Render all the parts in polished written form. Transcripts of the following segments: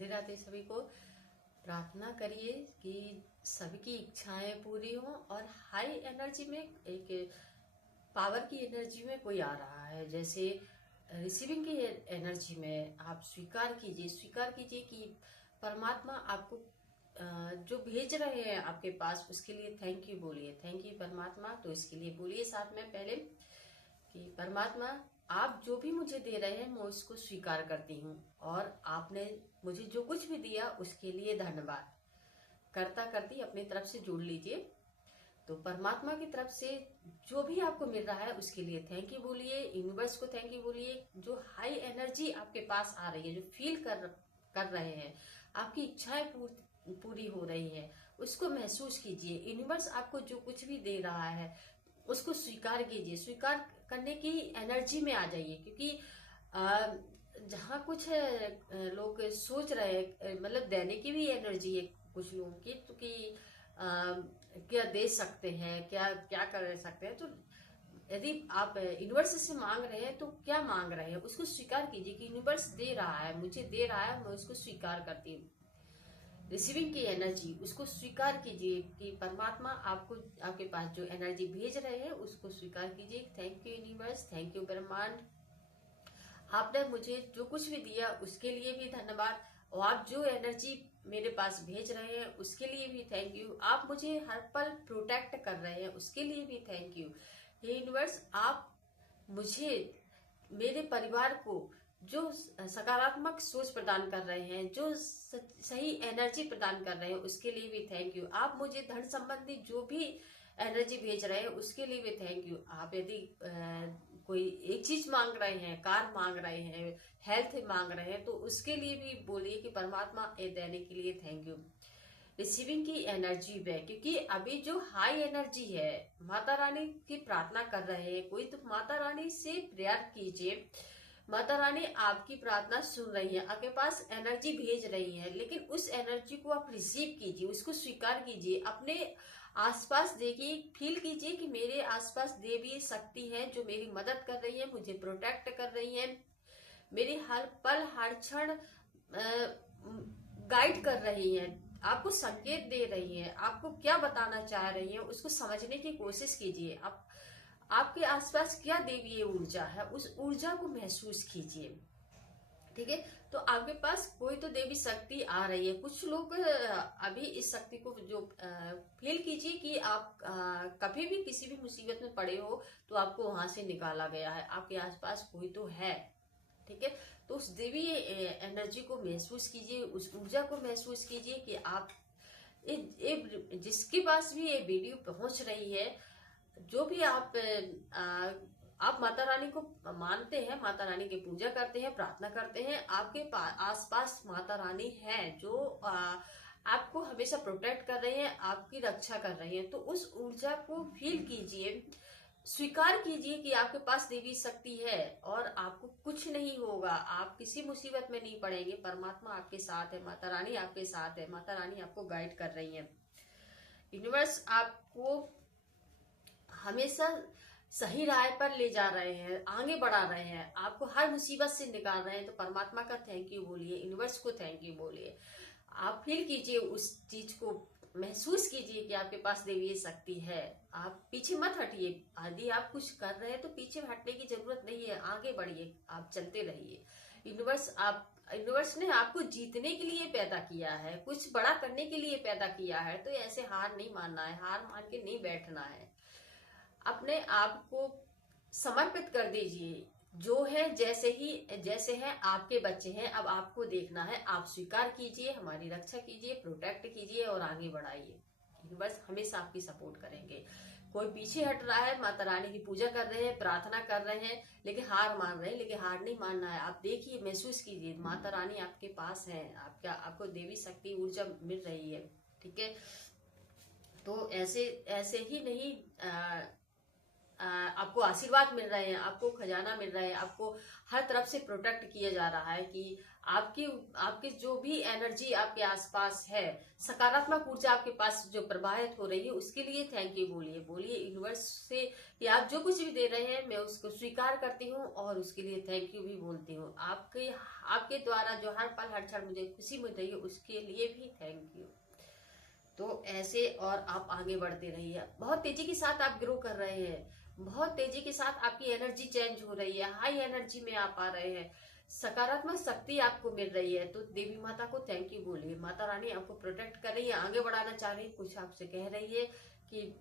राधे राधे सभी को। प्रार्थना करिए कि सभी की इच्छाएं पूरी हों और हाई एनर्जी में, एक पावर की एनर्जी में कोई आ रहा है, जैसे रिसीविंग की एनर्जी में आप स्वीकार कीजिए कि परमात्मा आपको जो भेज रहे हैं आपके पास, उसके लिए थैंक यू बोलिए। थैंक यू परमात्मा। तो इसके लिए बोलिए साथ में पहले कि परमात्मा, आप जो भी मुझे दे रहे हैं मैं उसको स्वीकार करती हूँ, और आपने मुझे जो कुछ भी दिया उसके लिए धन्यवाद। करता करती अपनी तरफ से जोड़ लीजिए। तो परमात्मा की तरफ से जो भी आपको मिल रहा है उसके लिए थैंक यू बोलिए। यूनिवर्स को थैंक यू बोलिए। जो हाई एनर्जी आपके पास आ रही है, जो फील कर रहे हैं, आपकी इच्छाएं पूरी हो रही है, उसको महसूस कीजिए। यूनिवर्स आपको जो कुछ भी दे रहा है उसको स्वीकार कीजिए। स्वीकार करने की एनर्जी में आ जाइए, क्योंकि जहाँ कुछ लोग सोच रहे हैं, मतलब देने की भी एनर्जी है कुछ लोगों की, तो कि क्या दे सकते हैं, क्या क्या कर सकते हैं। तो यदि आप यूनिवर्स से मांग रहे हैं तो क्या मांग रहे हैं उसको स्वीकार कीजिए कि यूनिवर्स दे रहा है, मुझे दे रहा है, मैं उसको स्वीकार करती हूँ। रिसीविंग की एनर्जी, उसको स्वीकार कीजिए कि परमात्मा आपको, आपके पास जो एनर्जी भेज रहे हैं उसको स्वीकार कीजिए। Thank you universe, thank you ब्रह्मांड, आपने मुझे जो कुछ भी दिया उसके लिए भी धन्यवाद, और आप जो एनर्जी मेरे पास भेज रहे हैं उसके लिए भी थैंक यू। आप मुझे हर पल प्रोटेक्ट कर रहे हैं उसके लिए भी थैंक यू। हे यूनिवर्स, आप मुझे, मेरे परिवार को जो सकारात्मक सोच प्रदान कर रहे हैं, जो सही एनर्जी प्रदान कर रहे हैं उसके लिए भी थैंक यू। आप मुझे धन संबंधी जो भी एनर्जी भेज रहे हैं उसके लिए भी थैंक यू। आप यदि कोई एक चीज मांग रहे हैं, कार मांग रहे हैं, हेल्थ मांग रहे हैं, तो उसके लिए भी बोलिए कि परमात्मा ये देने के लिए थैंक यू। रिसीविंग की एनर्जी पे, क्योंकि अभी जो हाई एनर्जी है, माता रानी की प्रार्थना कर रहे हैं कोई, तो माता रानी से प्रेयर कीजिए। माता रानी आपकी प्रार्थना सुन रही है, आपके पास एनर्जी भेज रही है, लेकिन उस एनर्जी को आप रिसीव कीजिए, उसको स्वीकार कीजिए। अपने आसपास देखिए, फील कीजिए कि मेरे आसपास देवी शक्ति है जो मेरी मदद कर रही है, मुझे प्रोटेक्ट कर रही है, मेरी हर पल हर क्षण गाइड कर रही है, आपको संकेत दे रही है, आपको क्या बताना चाह रही है उसको समझने की कोशिश कीजिए। आप, आपके आसपास क्या देवीय ऊर्जा है, उस ऊर्जा को महसूस कीजिए। ठीक है, तो आपके पास कोई तो देवी शक्ति आ रही है। कुछ लोग अभी इस शक्ति को जो फील कीजिए कि आप कभी भी किसी भी मुसीबत में पड़े हो तो आपको वहां से निकाला गया है, आपके आसपास कोई तो है। ठीक है, तो उस देवी एनर्जी को महसूस कीजिए, उस ऊर्जा को महसूस कीजिए कि आप जिसके पास भी ये वीडियो पहुंच रही है, जो भी आप माता रानी को मानते हैं, माता रानी की पूजा करते हैं, प्रार्थना करते हैं, आपके आसपास माता रानी है जो आपको हमेशा प्रोटेक्ट कर रही है, आपकी रक्षा कर रही है। तो उस ऊर्जा को फील कीजिए, स्वीकार कीजिए कि आपके पास देवी शक्ति है और आपको कुछ नहीं होगा, आप किसी मुसीबत में नहीं पड़ेंगे। परमात्मा आपके साथ है, माता रानी आपके साथ है, माता रानी आपको गाइड कर रही है। यूनिवर्स आपको हमेशा सही राह पर ले जा रहे हैं, आगे बढ़ा रहे हैं, आपको हर मुसीबत से निकाल रहे हैं। तो परमात्मा का थैंक यू बोलिए, यूनिवर्स को थैंक यू बोलिए। आप फील कीजिए, उस चीज को महसूस कीजिए कि आपके पास देवी शक्ति है। आप पीछे मत हटिए, यदि आप कुछ कर रहे हैं तो पीछे हटने की जरूरत नहीं है, आगे बढ़िए, आप चलते रहिए। यूनिवर्स ने आपको जीतने के लिए पैदा किया है, कुछ बड़ा करने के लिए पैदा किया है। तो ऐसे हार नहीं मानना है, हार मान के नहीं बैठना है, अपने आप को समर्पित कर दीजिए। जो है जैसे है, आपके बच्चे हैं, अब आपको देखना है। आप स्वीकार कीजिए, हमारी रक्षा कीजिए, प्रोटेक्ट कीजिए और आगे बढ़ाइए। बस हमेशा आपकी सपोर्ट करेंगे। कोई पीछे हट रहा है, माता रानी की पूजा कर रहे हैं, प्रार्थना कर रहे हैं, लेकिन हार मान रहे हैं, लेकिन हार नहीं मानना है। आप देखिए, महसूस कीजिए, माता रानी आपके पास है, आपको देवी शक्ति ऊर्जा मिल रही है। ठीक है, तो ऐसे ऐसे ही नहीं, आपको आशीर्वाद मिल रहे हैं, आपको खजाना मिल रहा है, आपको हर तरफ से प्रोटेक्ट किया जा रहा है कि आपकी आपकी जो भी एनर्जी आपके आसपास है, सकारात्मक ऊर्जा आपके पास जो प्रवाहित हो रही है, उसके लिए थैंक यू बोलिए। बोलिए यूनिवर्स से कि आप जो कुछ भी दे रहे हैं मैं उसको स्वीकार करती हूँ और उसके लिए थैंक यू भी बोलती हूँ। आपके आपके द्वारा जो हर पल हर क्षण मुझे खुशी मिल रही है उसके लिए भी थैंक यू। तो ऐसे और आप आगे बढ़ते रहिए। बहुत तेजी के साथ आप ग्रो कर रहे हैं, बहुत तेजी के साथ आपकी एनर्जी चेंज हो रही है, हाई एनर्जी में आप आ रहे हैं, सकारात्मक शक्ति आपको मिल रही है। तो देवी माता को थैंक यू बोलिए। माता रानी आपको प्रोटेक्ट कर रही है, आगे बढ़ाना चाह रही है, कुछ आपसे कह रही है कि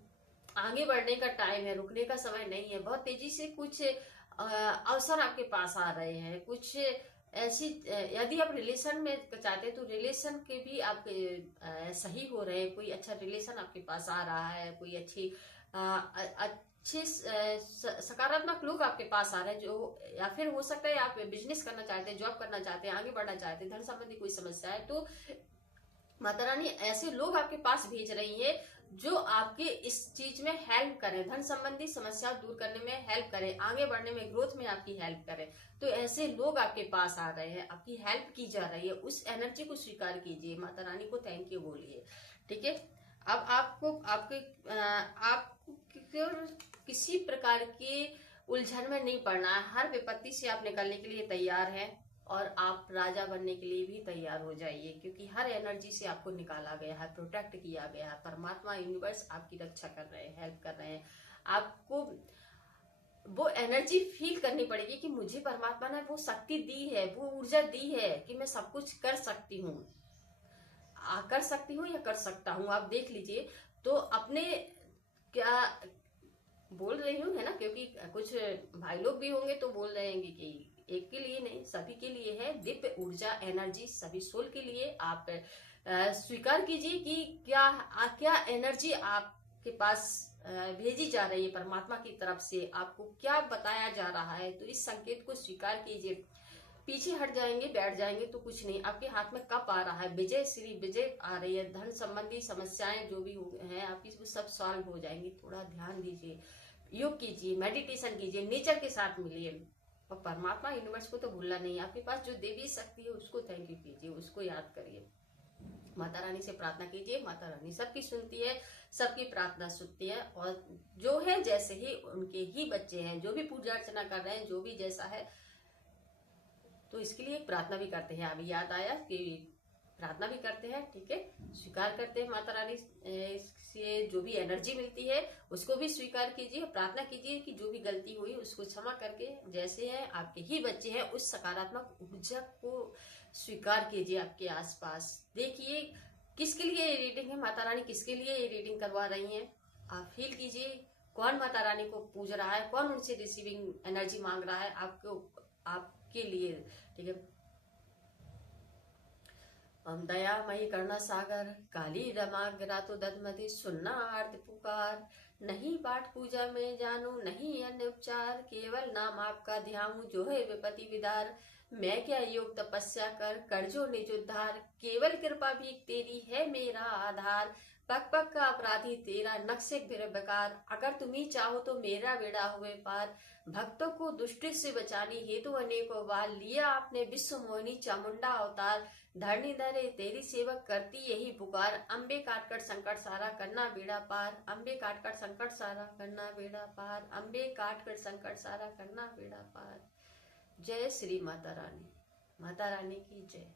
आगे बढ़ने का टाइम है, रुकने का समय नहीं है। बहुत तेजी से कुछ अवसर आपके पास आ रहे हैं, कुछ ऐसी यदि आप रिलेशन में चाहते हैं तो रिलेशन के भी आप सही हो रहे हैं। कोई अच्छा रिलेशन आपके पास आ रहा है, कोई अच्छे सकारात्मक लोग आपके पास आ रहे हैं, जो या फिर हो सकता है आप बिजनेस करना चाहते हैं, जॉब करना चाहते हैं, आगे बढ़ना चाहते हैं, धन संबंधी कोई समस्या है तो माता रानी ऐसे लोग आपके पास भेज रही है जो आपके इस चीज में हेल्प करें, धन संबंधी समस्या दूर करने में हेल्प करें, आगे बढ़ने में, ग्रोथ में आपकी हेल्प करें। तो ऐसे लोग आपके पास आ रहे हैं, आपकी हेल्प की जा रही है, उस एनर्जी को स्वीकार कीजिए, माता रानी को थैंक यू बोलिए। ठीक है। अब आपको किसी प्रकार की उलझन में नहीं पड़ना है, हर विपत्ति से आप निकलने के लिए तैयार है और आप राजा बनने के लिए भी तैयार हो जाइए, क्योंकि हर एनर्जी से आपको निकाला गया है, प्रोटेक्ट किया गया है। परमात्मा यूनिवर्स आपकी रक्षा कर रहे हैं, हेल्प कर रहे हैं। आपको वो एनर्जी फील करनी पड़ेगी कि मुझे परमात्मा ने वो शक्ति दी है, वो ऊर्जा दी है कि मैं सब कुछ कर सकती हूँ, कर सकती हूँ या कर सकता हूँ। आप देख लीजिए तो अपने क्या बोल रही हूँ, है ना, क्योंकि कुछ भाई लोग भी होंगे तो बोल रहे हैं कि एक के लिए नहीं, सभी के लिए है दिव्य ऊर्जा एनर्जी, सभी सोल के लिए। आप स्वीकार कीजिए कि क्या एनर्जी आपके पास भेजी जा रही है परमात्मा की तरफ से, आपको क्या बताया जा रहा है। तो इस संकेत को स्वीकार कीजिए। पीछे हट जाएंगे, बैठ जाएंगे तो कुछ नहीं, आपके हाथ में कप आ रहा है, विजय, श्री विजय आ रही है। धन संबंधी समस्याएं जो भी हैं आपकी वो सब सॉल्व हो जाएंगी। थोड़ा ध्यान दीजिए, योग कीजिए, मेडिटेशन कीजिए, नेचर के साथ मिलिए और परमात्मा यूनिवर्स को तो भूलना नहीं। आपके पास जो देवी शक्ति है उसको थैंक यू कीजिए, उसको याद करिए, माता रानी से प्रार्थना कीजिए। माता रानी सबकी सुनती है, सबकी प्रार्थना सुनती है और जो है जैसे ही उनके ही बच्चे हैं, जो भी पूजा अर्चना कर रहे हैं, जो भी जैसा है, तो इसके लिए प्रार्थना भी करते हैं। अभी याद आया कि प्रार्थना भी करते हैं। ठीक है, स्वीकार करते हैं माता रानी से जो भी एनर्जी मिलती है उसको भी स्वीकार कीजिए, प्रार्थना कीजिए कि जो भी गलती हुई उसको क्षमा करके, जैसे है आपके ही बच्चे हैं, उस सकारात्मक ऊर्जा को स्वीकार कीजिए आपके आसपास। देखिए किसके लिए ये रीडिंग है, माता रानी किसके लिए ये रीडिंग करवा रही है, आप फील कीजिए कौन माता रानी को पूज रहा है, कौन उनसे रिसीविंग एनर्जी मांग रहा है आपके लिए। ठीक है। दयामयी करुणा सागर काली रमा गिरा तो दधमति, सुनना आर्त पुकार, नहीं पाठ पूजा में जानू, नहीं अन्य उपचार, केवल नाम आपका ध्यान, जो है विपत्ति विदार। मैं क्या योग तपस्या कर जो निज उद्धार, केवल कृपा भी तेरी है मेरा आधार। पग पग का अपराधी तेरा, नक्शे फिर बेकार, अगर तुम ही चाहो तो मेरा बेड़ा हुए पार। भक्तों को दुष्टि से बचाने हेतु अनेकों बार लिया आपने विश्व मोहिनी चामुंडा अवतार। धरणी धरे तेरी सेवक करती यही पुकार, अम्बे काट कर संकट सारा करना बेड़ा पार, अम्बे काट कर संकट सारा करना बेड़ा पार, अम्बे काट कर संकट सारा करना बेड़ा पार। जय श्री माता रानी, माता रानी की जय।